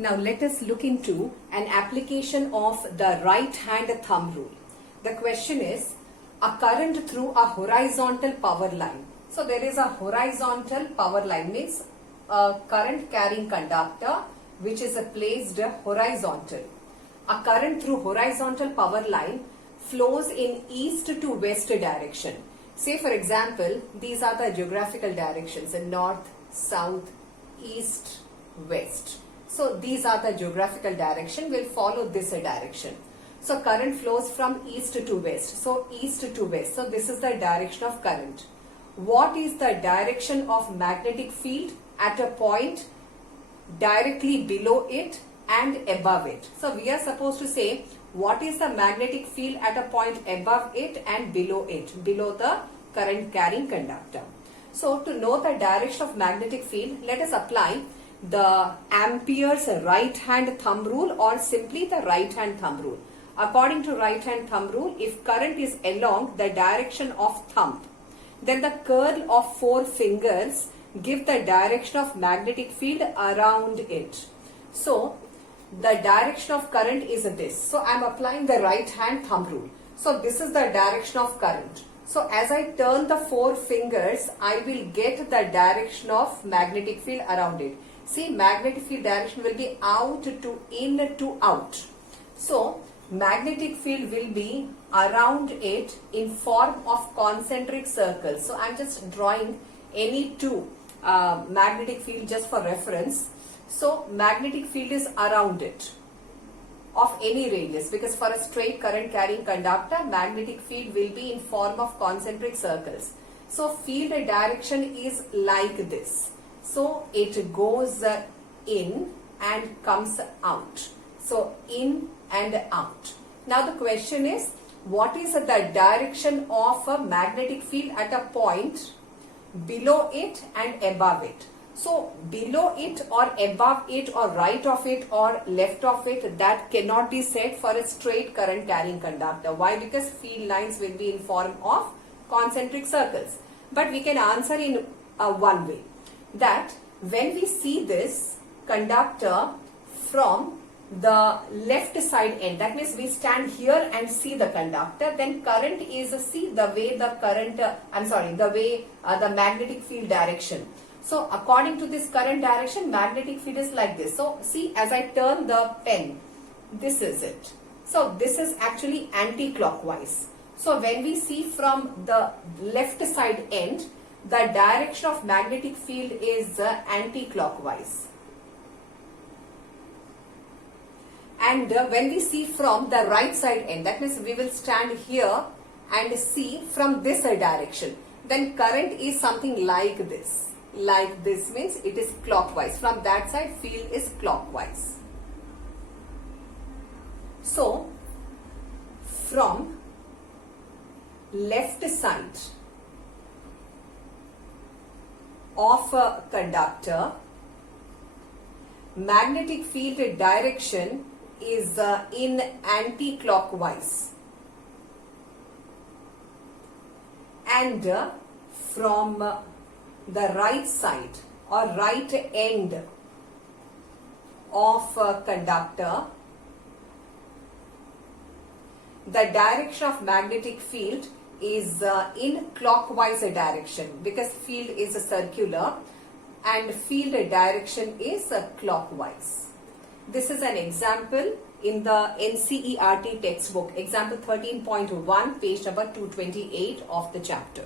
Now let us look into an application of the right hand thumb rule. The question is a current through a horizontal power line. So there is a horizontal power line, means a current carrying conductor which is placed horizontal. A current through horizontal power line flows in east to west direction. Say for example, these are the geographical directions in north, south, east, west. So these are the geographical direction, will follow this direction. So current flows from east to west. So east to west. So this is the direction of current. What is the direction of magnetic field at a point directly below it and above it? So we are supposed to say what is the magnetic field at a point above it and below it, below the current carrying conductor. So to know the direction of magnetic field, let us apply the Ampere's right hand thumb rule or simply the right hand thumb rule. According to right hand thumb rule, if current is along the direction of thumb, then the curl of 4 fingers give the direction of magnetic field around it. So the direction of current is this. So I am applying the right hand thumb rule. So this is the direction of current. So as I turn the 4 fingers, I will get the direction of magnetic field around it. See, magnetic field direction will be out to in to out. So magnetic field will be around it in form of concentric circles. So I am just drawing any 2 magnetic field just for reference. So magnetic field is around it of any radius, because for a straight current carrying conductor, magnetic field will be in form of concentric circles. So field direction is like this. So it goes in and comes out. So in and out. Now the question is, what is the direction of a magnetic field at a point below it and above it? So below it or above it or right of it or left of it, that cannot be said for a straight current carrying conductor. Why? Because field lines will be in form of concentric circles. But we can answer in one way, that when we see this conductor from the left side end, that means we stand here and see the conductor, then current is, see the way the current, the magnetic field direction. So according to this current direction, magnetic field is like this. So see, as I turn the pen, this is it. So this is actually anti-clockwise. So when we see from the left side end, the direction of magnetic field is anti-clockwise. And when we see from the right side end, that means we will stand here and see from this direction, then current is something like this. Like this means it is clockwise. From that side, field is clockwise. So from left side of a conductor, magnetic field direction is in anti-clockwise, and from the right side or right end of a conductor, the direction of magnetic field is in clockwise direction, because field is circular and field direction is clockwise. This is an example in the NCERT textbook, example 13.1, page number 228 of the chapter.